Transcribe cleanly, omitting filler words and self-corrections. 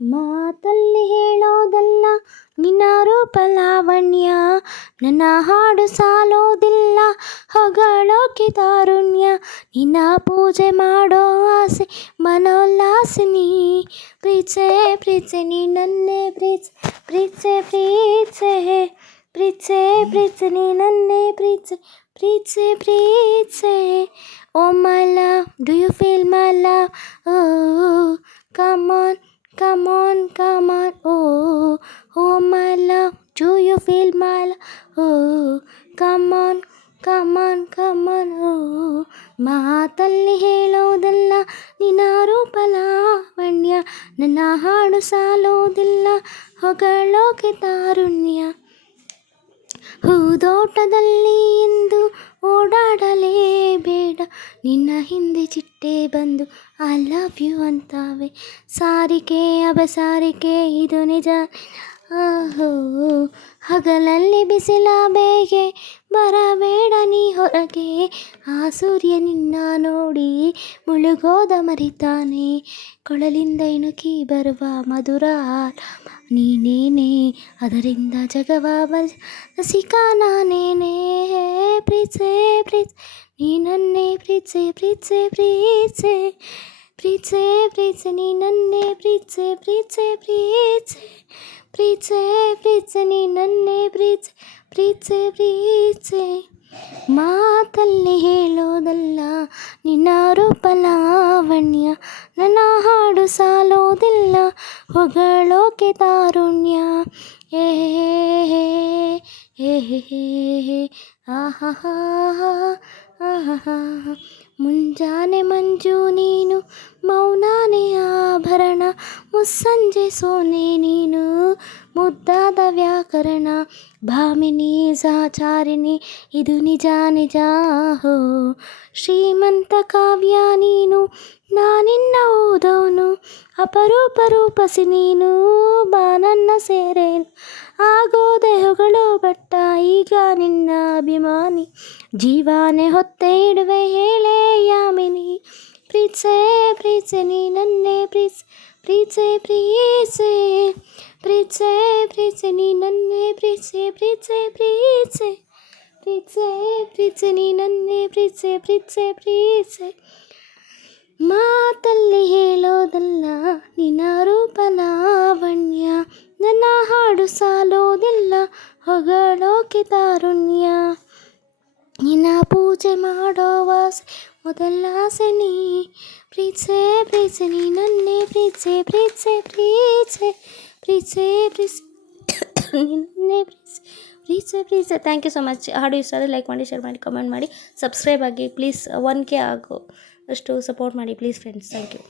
ಮಾತಲ್ಲಿ ಹೇಳೋದಲ್ಲ ನಿನ್ನ ರೂಪ ಲಾವಣ್ಯ, ನನ್ನ ಹಾಡು ಸಾಲೋದಿಲ್ಲ ಹೊಗಳೋಕೆ ತಾರುಣ್ಯ. ನಿನ್ನ ಪೂಜೆ ಮಾಡೋ ಆಸೆ ಮನೋಲ್ಲಾಸಿನಿ, ಪ್ರೀಚೆ ಪ್ರೀಚೆ ನೀ ನನ್ನೇ ಪ್ರೀಚೆ ಪ್ರೀಚೆ ಪ್ರೀಚೆ ಪ್ರೀಚೆ ಪ್ರೀಚೆ ನೀ ನನ್ನೇ ಪ್ರೀಚೆ ಪ್ರೀಚೆ ಪ್ರೀಚೆ. Oh my love do you feel my love, oh come on come on, come on, oh, oh my love, do you feel my love, oh, come on, come on, come on, oh. ಮಾತಲ್ಲಿ ಹೇಳೋದಲ್ಲ ನಿನ್ನ ರೂಪ ಲಾವಣ್ಯ, ನನ್ನ ಹಾಡು ಸಾಲೋದಿಲ್ಲ ಹೊಗಳೋಕೆ ತಾರುಣ್ಯ. ಹೂದೋಟದಲ್ಲಿ ಎಂದು ಓಡಾಡಲೇಬೇಡ, ನಿನ್ನ ಹಿಂದೆ ಚಿಟ್ಟೆ ಬಂದು ಐ ಲವ್ ಯು ಅಂತಾವೆ. ಸಾರಿಕೆ ಅಬಸಾರಿಕೆ ಇದು ನಿಜ, ಆಹೋ ಹಗಲಲ್ಲಿ ಬಿಸಿಲ ಬೇಗೆ ಬರಬೇಡ ನೀ ಹೊರಗೆ. ಆ ಸೂರ್ಯ ನಿನ್ನ ನೋಡಿ ಮುಳುಗೋದ ಮರಿತಾನೆ, ಕೊಳಲಿಂದ ಇಣುಕಿ ಬರುವ ಮಧುರ ನೀನೇನೆ, ಅದರಿಂದ ಜಗವ ರಸಿಕ ನಾನೇನೆ. ಪ್ರೀಚೆ ಪ್ರೀಚೆ ನೀ ನನ್ನೇ ಪ್ರೀಚೆ ಪ್ರೀಚೆ ಪ್ರೀಚೆ ಪ್ರೀಚೆ ಪ್ರೀಚೆ ನೀ ನನ್ನೇ ಪ್ರೀಚೆ ಪ್ರೀಚೆ ಪ್ರೀಚೆ ಪ್ರೀಚೆ ಪ್ರೀಚೆ ನೀ ನನ್ನೇ ಪ್ರೀಚೆ ಪ್ರೀಚೆ ಪ್ರೀಚೆ. ಮಾತಲ್ಲಿ ಹೇಳೋದಲ್ಲ ನಿನ್ನ ರೂಪ ಲಾವಣ್ಯ, ನನ್ನ ಹಾಡು ಸಾಲೋದಿಲ್ಲ ಹೊಗಳೋಕೆ ತಾರುಣ್ಯ. ಏ ಹೇ ಹೇ ಹೇ ಆಹಾ ಆಹಾ. ಮುಂಜಾನೆ ಮಂಜು ನೀನು, ಮೌನಾನೆ ಆಭರಣ, ಮುಸ್ಸಂಜೆ ಸೋನೆ ನೀನು, ಮುದ್ದಾದ ವ್ಯಾಕರಣ. ಭಾಮಿನಿ ಸಹಚಾರಿಣಿ ಇದು ನಿಜ ನಿಜ, ಹೋ ಶ್ರೀಮಂತ ಕಾವ್ಯ ನೀನು, ನಾನಿನ್ನ ಓದೋನು, ಅಪರೂಪ ರೂಪಸಿ ನೀನು, ಬಾ ನನ್ನ ಸೇರೇನು. ಆಗೋದೆ ಹೊಗಳೋ ಬಟ್ಟ ಈಗ ನಿನ್ನ ಅಭಿಮಾನಿ, ಜೀವಾನೆ ಹೊತ್ತೆ ಇಡುವೆ ಹೇಳೇ ಯಾಮಿನಿ. ಪ್ರೀಚೆ ಪ್ರೀಚೆ ನೀ ನನ್ನೇ ಪ್ರೀಚೆ ಪ್ರೀಚೆ ಪ್ರೀಚೆ ಪ್ರೀಚೆ ಪ್ರೀಚೆ ನೀ ನನ್ನೇ ಪ್ರೀಚೆ ಪ್ರೀಚೆ ಪ್ರೀಚೆ ಪ್ರೀಚೆ ಪ್ರೀಚೆ ನೀ ನನ್ನೇ ಪ್ರೀಚೆ ಪ್ರೀಚೆ ಪ್ರೀಚೆ. ಮಾತಲ್ಲಿ ಹೇಳೋದಲ್ಲ ನಿನ್ನ ರೂಪ ಲಾವಣ್ಯ, ನನ್ನ ಹಾಡು ಸಾಲೋದಿಲ್ಲ ಹೊಗಳೋಕೆ ತಾರುಣ್ಯ. ನಿನ್ನ ಪೂಜೆ ಮಾಡೋ ಆಸೆ ಮೊದಲಾಸೆ ನೀ, ಪ್ರೀಚೆ ಪ್ರೀಚೆ ನೀ ನನ್ನೇ ಪ್ರೀಚೆ ಪ್ರೀಚೆ ಪ್ರೀಚೆ ಪ್ರೀಚೆ ಪ್ರೀಚೆ ನಿನ್ನೆ ಪ್ರೀಚೆ ಪ್ರೀಚೆ ಪ್ರೀಚೆ. Thank you so much. ಹಾಡು ಇಷ್ಟ ಆದರೆ ಲೈಕ್ ಮಾಡಿ, ಶೇರ್ ಮಾಡಿ, ಕಮೆಂಟ್ ಮಾಡಿ, ಸಬ್ಸ್ಕ್ರೈಬ್ ಆಗಿ ಪ್ಲೀಸ್. 1K ಆಗೋ ಅಷ್ಟು ಸಪೋರ್ಟ್ ಮಾಡಿ ಪ್ಲೀಸ್ ಫ್ರೆಂಡ್ಸ್. Thank you.